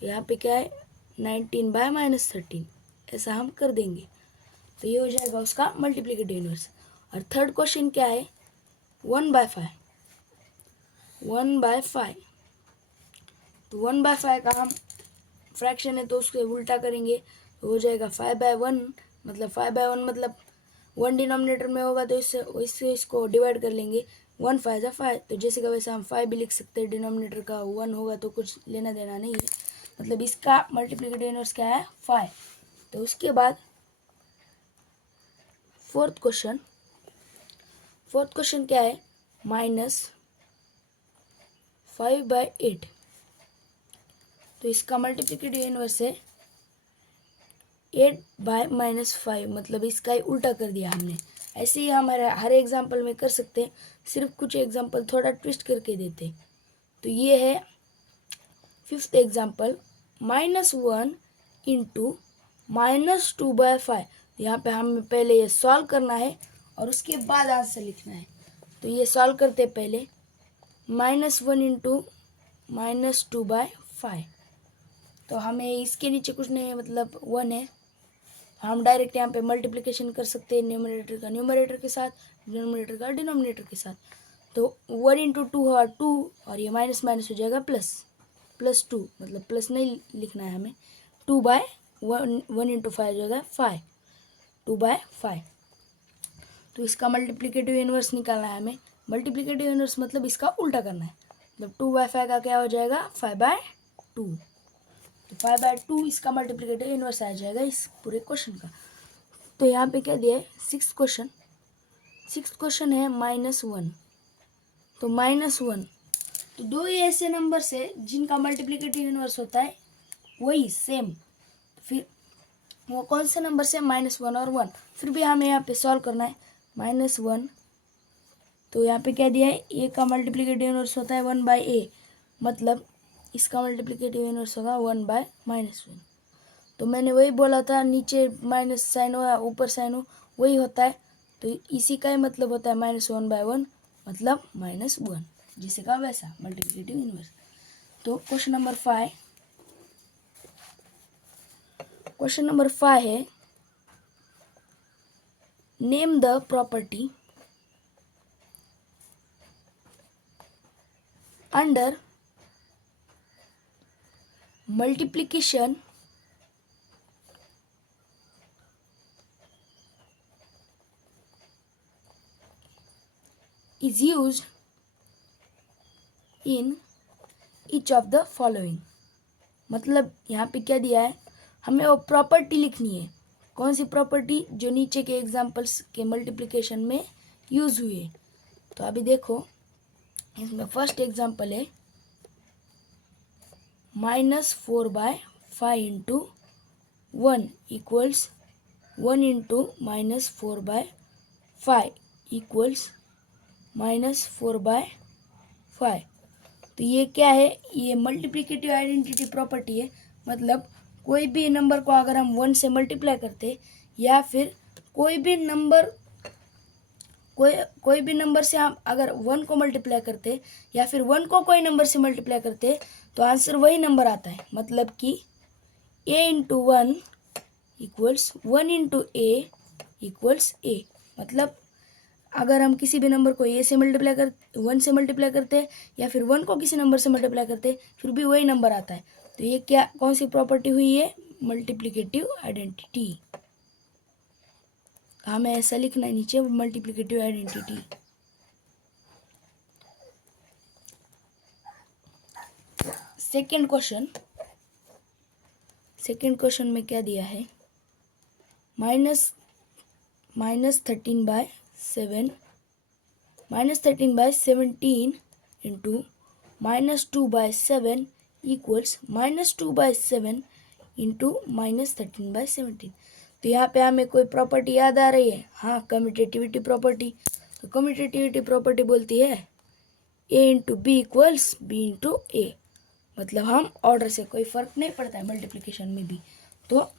तो यहाँ पे क्या है 19/-13, ऐसा हम कर देंगे तो ये हो जाएगा उसका मल्टीप्लिकेटिव इनवर्स। और थर्ड क्वेश्चन क्या है 1/5। 1/5, तो 1/5 का हम फ्रैक्शन है तो उसको उल्टा करेंगे तो हो जाएगा 5/1, मतलब 5/1 मतलब 1 डिनोमिनेटर में होगा तो इससे इसको डिवाइड कर लेंगे, 1 5 जा 5, तो जैसे का वैसे हम 5 भी लिख सकते हैं, डिनोमिनेटर का 1 होगा तो कुछ लेना देना नहीं है, मतलब इसका मल्टीप्लिकेटिव इनवर्स क्या है 5। तो उसके बाद फोर्थ क्वेश्चन क्या है -5/8। तो इसका मल्टीप्लिकेटिव इनवर्स है 8/-5, मतलब इसका ही उल्टा कर दिया हमने। ऐसे ही हमारे हर एग्जाम्पल में कर सकते हैं, सिर्फ कुछ एग्जाम्पल थोड़ा ट्विस्ट करके देते। तो ये है फिफ्थ एग्जाम्पल, -1 इंटू -2/5। यहाँ पे हमें पहले ये सॉल्व करना है और उसके बाद आंसर लिखना है। तो ये सॉल्व करते पहले, -1 इंटू -2/5, तो हमें इसके नीचे कुछ नहीं है, मतलब 1 है, हम डायरेक्ट यहाँ पे मल्टीप्लिकेशन कर सकते हैं न्यूमरेटर का न्यूमरेटर के साथ, डिनोमिनेटर का डिनोमिनेटर के साथ। तो 1 इंटू 2 हुआ 2, और ये माइनस माइनस हो जाएगा +2, मतलब प्लस नहीं लिखना है हमें, 2/1, 1 इंटू 5 हो जाएगा 5, 2/5। तो इसका मल्टीप्लिकेटिव इनवर्स निकालना है हमें। मल्टीप्लिकेटिव इनवर्स मतलब इसका उल्टा करना है, मतलब 2/5 का क्या हो जाएगा 5/2। तो 5/2 इसका मल्टीप्लिकेटिव इनवर्स आ जाएगा इस पूरे क्वेश्चन का। तो यहाँ पे क्या दिया है सिक्स्थ क्वेश्चन है -1। तो -1, तो दो ही ऐसे नंबर्स है जिनका मल्टीप्लिकेटिव इनवर्स होता है वही सेम, फिर वो कौन से नंबर से -1 और 1, फिर भी हमें यहाँ पे सॉल्व करना है। -1, तो यहाँ पे क्या दिया है, ए का मल्टीप्लिकेटिव इनवर्स होता है 1/a, मतलब इसका मल्टीप्लिकेटिव इनवर्स होगा 1/-1। तो मैंने वही बोला था, नीचे माइनस साइन हो या ऊपर साइन हो वही होता है, तो इसी का ही मतलब होता है -1/1, मतलब -1, जिसे का वैसा मल्टीप्लिकेटिव इनवर्स। तो क्वेश्चन नंबर 5 है, name the property under multiplication is used in each of the following। मतलब यहाँ पे क्या दिया है, हमें वो प्रॉपर्टी लिखनी है, कौन सी प्रॉपर्टी, जो नीचे के एग्जाम्पल्स के मल्टीप्लिकेशन में यूज हुई है। तो अभी देखो, इसमें फर्स्ट एग्जाम्पल है -4/5 इंटू 1 इक्वल्स 1 इंटू -4/5 इक्वल्स -4/5। तो ये क्या है, ये मल्टीप्लिकेटिव आइडेंटिटी प्रॉपर्टी है, मतलब कोई भी नंबर को अगर हम 1 से मल्टीप्लाई करते, या फिर कोई भी नंबर से हम अगर 1 को मल्टीप्लाई करते, या फिर 1 को कोई नंबर से मल्टीप्लाई करते, तो आंसर वही नंबर आता है। मतलब कि a into 1 equals 1 into a equals a, मतलब अगर हम किसी भी नंबर को a से मल्टीप्लाई कर 1 से मल्टीप्लाई करते, या फिर 1 को किसी नंबर से मल्टीप्लाई करते, फिर भी वही नंबर आता है। तो ये क्या, कौन सी प्रॉपर्टी हुई है, मल्टीप्लिकेटिव आइडेंटिटी। हमें ऐसा लिखना है नीचे, मल्टीप्लिकेटिव आइडेंटिटी। सेकेंड क्वेश्चन में क्या दिया है, -13/7 -13/17 इंटू -2/7 इक्वल्स -2/7 इंटू -13/17। तो यहाँ पे हमें कोई प्रॉपर्टी याद आ रही है? हाँ, कम्यूटेटिविटी प्रॉपर्टी। तो कम्यूटेटिविटी प्रॉपर्टी बोलती है a into B equals B into A. मतलब हम ऑर्डर से कोई फर्क नहीं पड़ता है मल्टीप्लिकेशन में भी, तो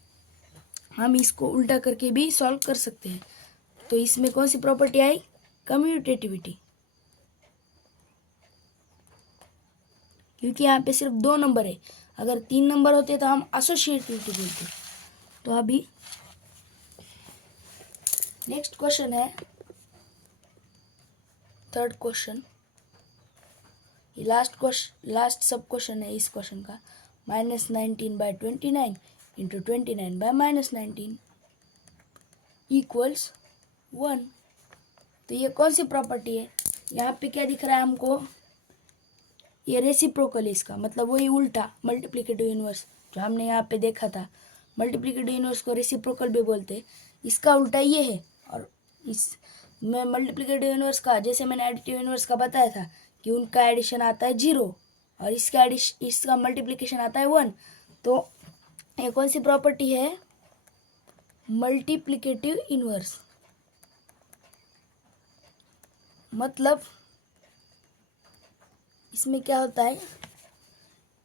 हम इसको उल्टा करके भी सॉल्व कर सकते हैं। तो इसमें कौन सी प्रॉपर्टी आई? कम्यूटेटिविटी। क्योंकि यहाँ पे सिर्फ 2 नंबर है, अगर 3 नंबर होते तो हम एसोसिएटिविटी बोलते। तो अभी नेक्स्ट क्वेश्चन है, थर्ड क्वेश्चन, ये लास्ट सब क्वेश्चन है इस क्वेश्चन का। -19/29 इंटू 29/-19 इक्वल्स 1। तो ये कौन सी प्रॉपर्टी है? यहाँ पे क्या दिख रहा है हमको? ये रेसिप्रोकल है इसका, मतलब वही उल्टा मल्टीप्लिकेटिव इनवर्स जो हमने यहाँ पे देखा था। मल्टीप्लिकेटिव इनवर्स को रेसिप्रोकल भी बोलते हैं। इसका उल्टा ये है। और इस में मल्टीप्लिकेटिव इनवर्स का, जैसे मैंने एडिटिव इनवर्स का बताया था कि उनका एडिशन आता है 0 और इसका मल्टीप्लिकेशन आता है 1। तो ये कौन सी प्रॉपर्टी है? Multiplicative inverse. मतलब इसमें क्या होता है,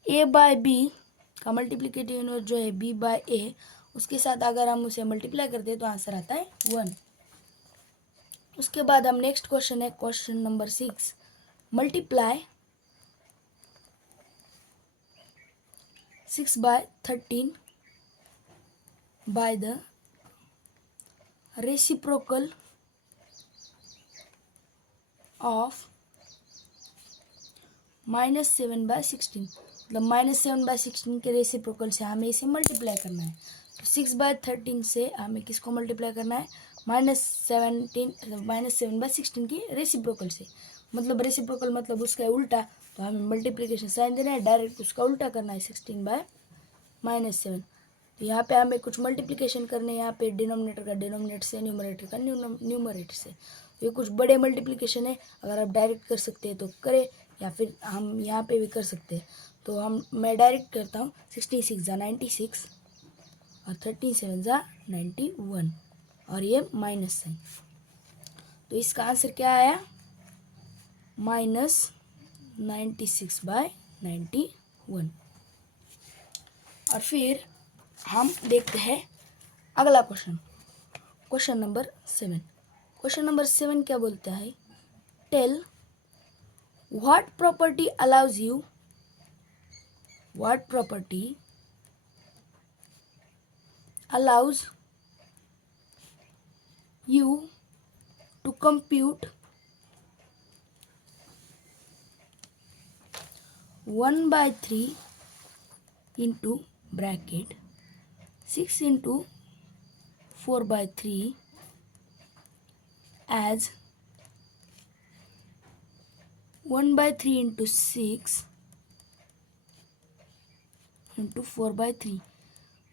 a बाय बी का मल्टीप्लिकेटिव इनवर्स जो है b बाय ए, उसके साथ अगर हम उसे मल्टीप्लाई करते हैं तो आंसर आता है 1। उसके बाद हम नेक्स्ट क्वेश्चन है, question number 6, multiply 6/13 by the reciprocal of -7/16। मतलब -7/16 के रेसिप्रोकल से हमें इसे मल्टीप्लाई करना है। तो 6/13 से हमें किसको मल्टीप्लाई करना है? -7/16 की रेसिप्रोकल से। मतलब रेसिप्रोकल मतलब उसका उल्टा, तो हमें मल्टीप्लिकेशन साइन देना है, डायरेक्ट उसका उल्टा करना है 16/-7। तो यहाँ पे हमें कुछ मल्टीप्लिकेशन करने हैं, यहाँ पे डिनोमिनेटर का डिनोमिनेटर से, न्यूमरेटर का न्यूमरेटर से। ये कुछ बड़े मल्टीप्लिकेशन है, अगर आप डायरेक्ट कर सकते हैं तो करें, या फिर हम यहाँ पे भी कर सकते हैं। तो मैं डायरेक्ट करता हूँ। 66 × 96 और 13 7 × 91 और ये माइनस साइन। तो इसका आंसर क्या आया? -96/91। और फिर हम देखते हैं अगला question, question number 7। Question number 7 क्या बोलता है? Tell what property allows you to compute 1/3 into bracket 6 into 4/3 as 1/3 into 6 into 4/3।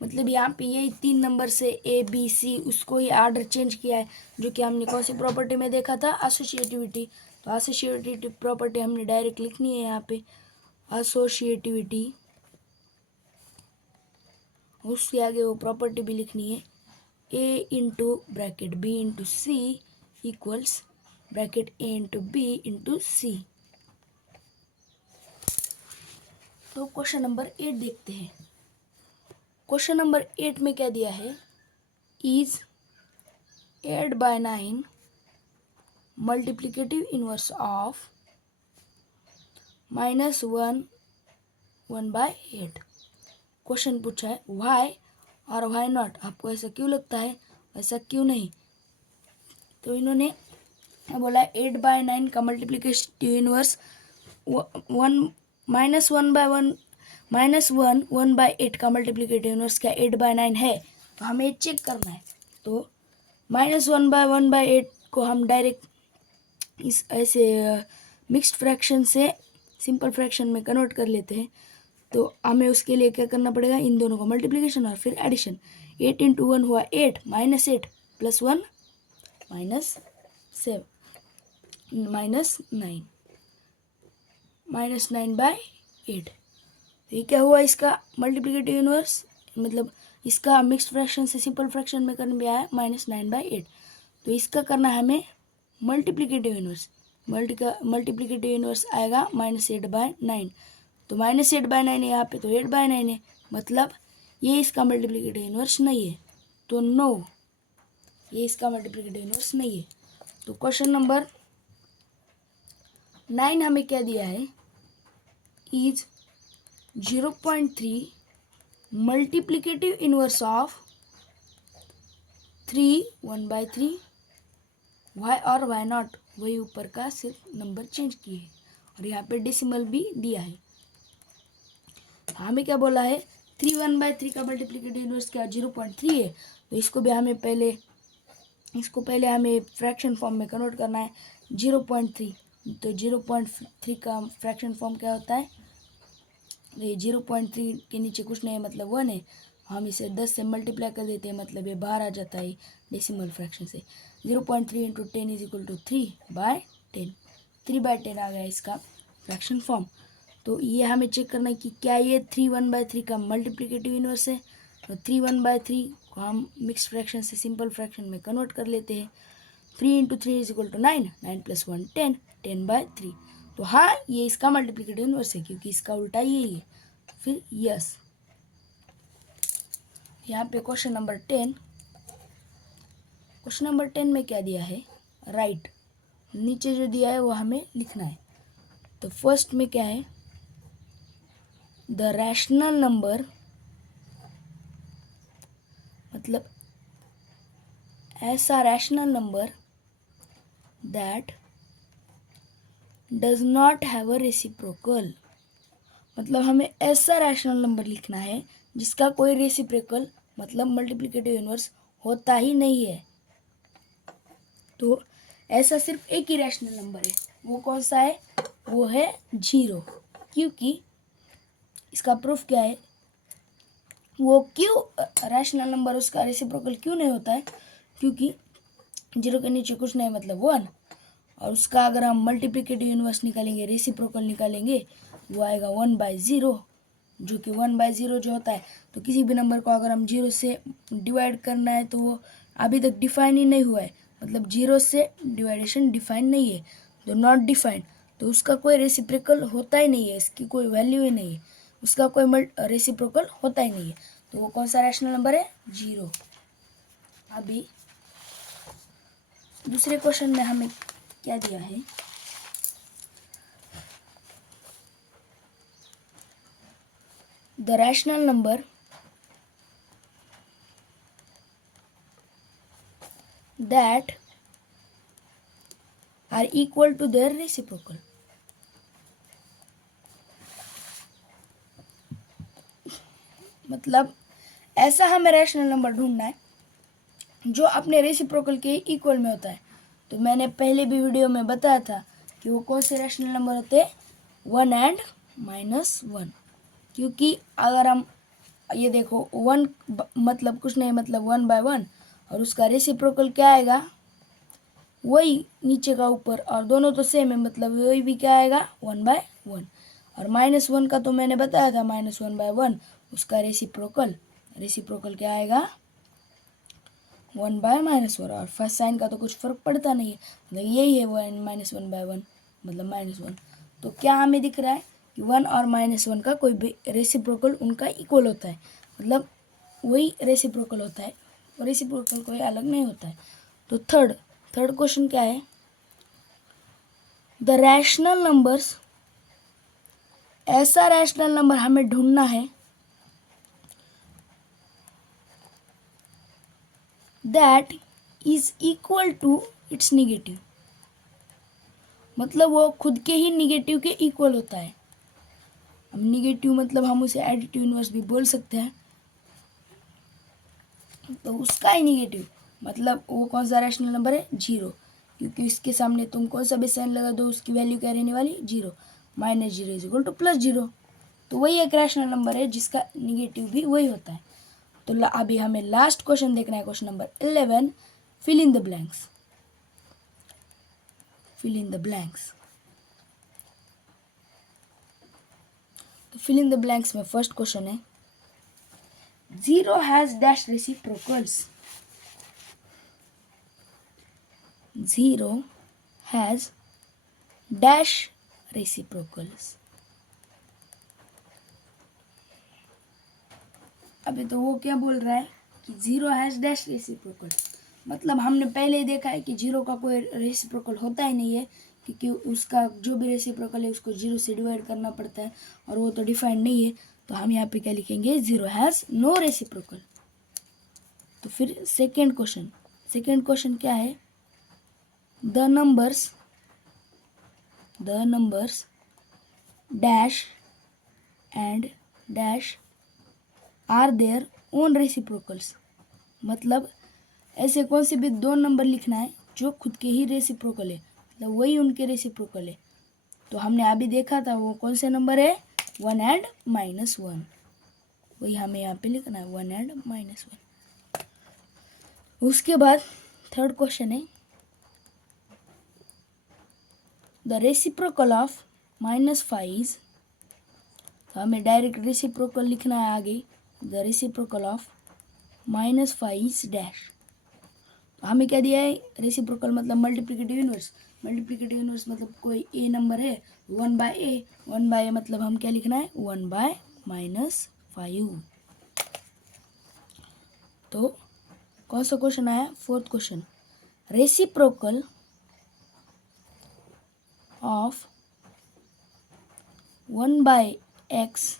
मतलब यहाँ पे यही 3 नंबर से ए बी सी उसको ही आर्डर चेंज किया है, जो कि हमने कौन सी प्रॉपर्टी में देखा था? एसोसिएटिविटी। तो एसोसिएटिविटी प्रॉपर्टी हमने डायरेक्ट लिखनी है यहाँ पे। एसोसिएटिविटी, उसके आगे वो प्रॉपर्टी भी लिखनी है, ए इंटू ब्रैकेट बी इंटू सी इक्वल्स ब्रैकेट ए इंटू बी इंटू सी। तो क्वेश्चन नंबर 8 देखते हैं। क्वेश्चन नंबर 8 में क्या दिया है? Is 8/9 multiplicative inverse of -1 1/8। Question पूछा है वाई और वाई नॉट। आपको ऐसा क्यों लगता है, ऐसा क्यों नहीं? तो इन्होंने बोला 8/9 का मल्टीप्लिकेटिव इनवर्स 1/8 का मल्टीप्लिकेटिव इनवर्स क्या 8/9 है? तो हमें चेक करना है। तो -1/1/8 को हम डायरेक्ट इस ऐसे मिक्स्ड फ्रैक्शन से सिंपल फ्रैक्शन में कन्वर्ट कर लेते हैं। तो हमें उसके लिए क्या करना पड़ेगा? इन दोनों का मल्टीप्लिकेशन और फिर एडिशन। 8 × 1 हुआ 8 -8 +1 माइनस 7 माइनस 9 -9/8। तो ये क्या हुआ, इसका मल्टीप्लिकेटिव इनवर्स, मतलब इसका मिक्स्ड फ्रैक्शन से सिंपल फ्रैक्शन में करने में आया -9/8। तो इसका करना है हमें मल्टीप्लिकेटिव इनवर्स। मल्टीप्लिकेटिव इनवर्स आएगा -8/9। तो -8/9 यहाँ पे, तो 8/9 है, मतलब ये इसका मल्टीप्लिकेटिव इनवर्स नहीं है। तो नो, ये इसका मल्टीप्लिकेटिव इनवर्स नहीं है। तो क्वेश्चन नंबर 9 हमें क्या दिया है, is 0.3 multiplicative inverse of 3 1/3 why और वाई नॉट, वही ऊपर का सिर्फ नंबर चेंज किए है और यहाँ पे डेसिमल भी दिया है। हमें क्या बोला है, 3 1/3 का मल्टीप्लिकेटिव इनवर्स क्या 0.3 है। तो इसको पहले हमें फ्रैक्शन फॉर्म में कन्वर्ट करना है 0.3। तो 0.3 का फ्रैक्शन फॉर्म क्या होता है, ये 0.3 के नीचे कुछ नहीं है, मतलब 1 है। हम इसे 10 से मल्टीप्लाई कर देते हैं, मतलब ये बाहर आ जाता है डेसिमल फ्रैक्शन से। 0.3 × 10 = 3/10। 3/10 आ गया इसका फ्रैक्शन फॉर्म। तो ये हमें चेक करना है कि क्या ये 3 1/3 का मल्टीप्लिकेटिव इनवर्स है। तो 3 1/3 को हम मिक्स फ्रैक्शन से सिंपल फ्रैक्शन में कन्वर्ट कर लेते हैं। 3 × 3 = 9, 9 + 1 10, 10/3। तो हाँ, ये इसका मल्टीप्लिकेटिव इनवर्स है, क्योंकि इसका उल्टा यही है। फिर यस, यहाँ पे क्वेश्चन नंबर 10 में क्या दिया है, राइट। नीचे जो दिया है वो हमें लिखना है। तो फर्स्ट में क्या है, द रैशनल नंबर, मतलब ऐसा rational number that does not have a reciprocal, मतलब हमें ऐसा रैशनल नंबर लिखना है जिसका कोई रेसिप्रोकल, मतलब मल्टीप्लिकेटिव इनवर्स होता ही नहीं है। तो ऐसा सिर्फ एक ही रैशनल नंबर है, वो कौन सा है, वो है 0। क्योंकि इसका प्रूफ क्या है, वो क्यों रैशनल नंबर उसका रेसिप्रोकल क्यों नहीं होता है, क्योंकि 0 के नीचे कुछ नहीं, मतलब 1। और उसका अगर हम मल्टीप्लिकेटिव इनवर्स निकालेंगे, रेसिप्रोकल निकालेंगे, वो आएगा 1/0, जो कि 1/0 जो होता है। तो किसी भी नंबर को अगर हम 0 से डिवाइड करना है तो वो अभी तक डिफाइन ही नहीं हुआ है, मतलब 0 से डिवाइडेशन डिफाइन नहीं है, तो नॉट डिफाइंड। तो उसका कोई रेसिप्रोकल होता ही नहीं है, इसकी कोई वैल्यू ही नहीं है, उसका कोई रेसिप्रोकल होता ही नहीं है। तो वो कौन सा रैशनल नंबर है, 0। अभी दूसरे क्वेश्चन में हमें क्या दिया है, the rational number that are equal to their reciprocal. मतलब ऐसा हमें रैशनल नंबर ढूंढना है जो अपने रेसिप्रोकल के इक्वल में होता है। तो मैंने पहले भी वीडियो में बताया था कि वो कौन से रैशनल नंबर होते हैं, 1 और -1। क्योंकि अगर हम ये देखो 1 मतलब कुछ नहीं, मतलब 1/1, और उसका रेसिप्रोकल क्या आएगा, वही नीचे का ऊपर, और दोनों तो सेम है, मतलब वही भी क्या आएगा, 1/1। और -1 का तो मैंने बताया था, -1/1 उसका रेसिप्रोकल क्या आएगा, 1/-1। और फर्स्ट साइन का तो कुछ फर्क पड़ता नहीं है, मतलब यही है 1 मतलब -1। तो क्या हमें दिख रहा है कि 1 और -1 का कोई भी रेसिप्रोकल उनका इक्वल होता है, मतलब वही रेसिप्रोकल होता है, और रेसिप्रोकल कोई अलग नहीं होता है। तो थर्ड क्वेश्चन क्या है, द रैशनल नंबर्स, ऐसा रैशनल नंबर हमें ढूंढना है that is equal to its negative, मतलब वो खुद के ही निगेटिव के इक्वल होता है। अब निगेटिव मतलब हम उसे एडिटिव इनवर्स भी बोल सकते हैं। तो उसका ही निगेटिव, मतलब वो कौन सा रैशनल नंबर है, 0। क्योंकि इसके सामने तुम कौन सा भी साइन लगा दो, उसकी वैल्यू क्या रहने वाली, 0। -0 = +0। तो वही एक रैशनल नंबर है जिसका निगेटिव भी वही होता है। तो अभी हमें लास्ट क्वेश्चन देखना है, question number 11, fill in the blanks. Fill in the blanks. तो फिल इन द ब्लैंक्स में फर्स्ट क्वेश्चन है 0 has dash reciprocals. 0 has dash reciprocals. अभी तो वो क्या बोल रहा है कि 0 हैज डैश रेसिप्रोकल, मतलब हमने पहले ही देखा है कि 0 का कोई रेसिप्रोकल होता ही नहीं है, क्योंकि उसका जो भी रेसिप्रोकल है उसको 0 से डिवाइड करना पड़ता है और वो तो डिफाइंड नहीं है। तो हम यहाँ पे क्या लिखेंगे, 0 हैज़ नो रेसिप्रोकल। तो फिर सेकेंड क्वेश्चन क्या है, the numbers dash and dash are their own reciprocals. मतलब ऐसे कौन से भी दो नंबर लिखना है जो खुद के ही रेसिप्रोकल है, मतलब वही उनके रेसिप्रोकल है। तो हमने अभी देखा था वो कौन से नंबर है, 1 एंड -1, वही हमें यहाँ पे लिखना है, 1 एंड -1। उसके बाद थर्ड क्वेश्चन है द रेसिप्रोकल ऑफ -5 इज। तो हमें डायरेक्ट रेसिप्रोकल लिखना है आगे, the reciprocal of -5 is dash. हमें क्या दिया है, रेसिप्रोकल मतलब मल्टीप्लिकेटिव इनवर्स। मल्टीप्लिकेटिव इनवर्स मतलब कोई ए नंबर है 1/a, 1/a मतलब हम क्या लिखना है, 1/-5। तो कौन सा क्वेश्चन आया, fourth question, reciprocal of 1/x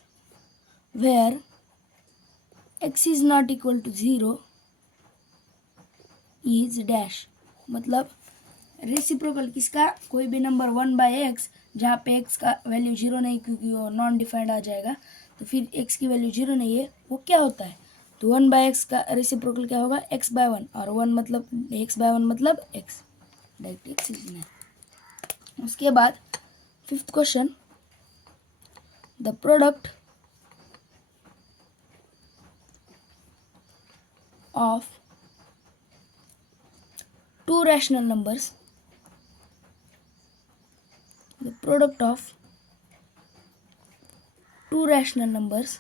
where x is not equal to 0 is dash. मतलब रेसिप्रोकल किसका, कोई भी नंबर 1/x जहाँ पे x का वैल्यू 0 नहीं, क्योंकि वो नॉन डिफाइंड आ जाएगा, तो फिर x की वैल्यू 0 नहीं है, वो क्या होता है, तो 1/x का रेसिप्रोकल क्या होगा, x/1, और 1 मतलब x/1 मतलब x, डायरेक्ट x इज ना। उसके बाद fifth question, the product of to rational numbers, the product of two rational numbers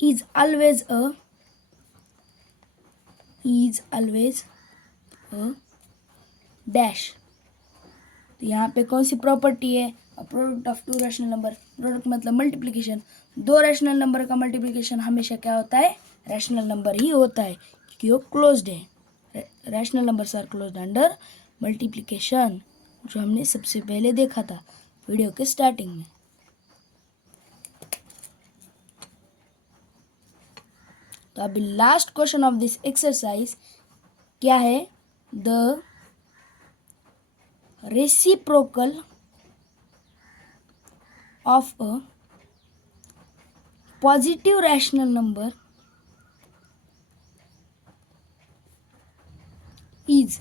is always a dash। तो यहाँ पे कौन सी प्रॉपर्टी है, product of to rational number, product मतलब मल्टीप्लिकेशन, दो रैशनल नंबर का मल्टीप्लिकेशन हमेशा क्या होता है, रैशनल नंबर ही होता है, क्योंकि वो क्लोज्ड है। Rational numbers are closed under multiplication, जो हमने सबसे पहले देखा था वीडियो के स्टार्टिंग में। तो अभी last question of this exercise क्या है, the reciprocal of a positive rational number is.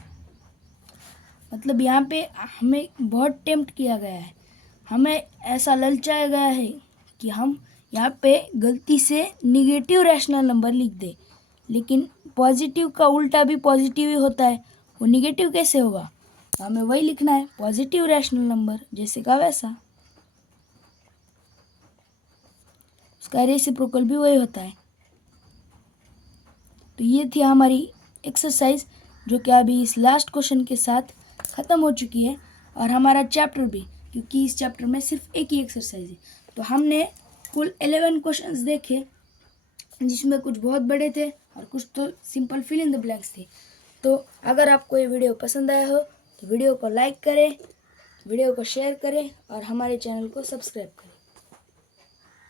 मतलब यहाँ पे हमें बहुत टेम्प्ट किया गया है, हमें ऐसा ललचाया गया है कि हम यहाँ पे गलती से निगेटिव रैशनल नंबर लिख दे, लेकिन पॉजिटिव का उल्टा भी पॉजिटिव ही होता है, वो निगेटिव कैसे होगा, तो हमें वही लिखना है, पॉजिटिव रैशनल नंबर जैसे का वैसा, उसका रेसिप्रोकल भी वही होता है। तो ये थी हमारी एक्सरसाइज, जो कि अभी इस लास्ट क्वेश्चन के साथ ख़त्म हो चुकी है, और हमारा चैप्टर भी, क्योंकि इस चैप्टर में सिर्फ एक ही एक्सरसाइज है। तो हमने कुल 11 क्वेश्चंस देखे, जिसमें कुछ बहुत बड़े थे और कुछ तो simple fill in the blanks थे। तो अगर आपको ये वीडियो पसंद आया हो तो वीडियो को लाइक करें, वीडियो को शेयर करें और हमारे चैनल को सब्सक्राइब करें।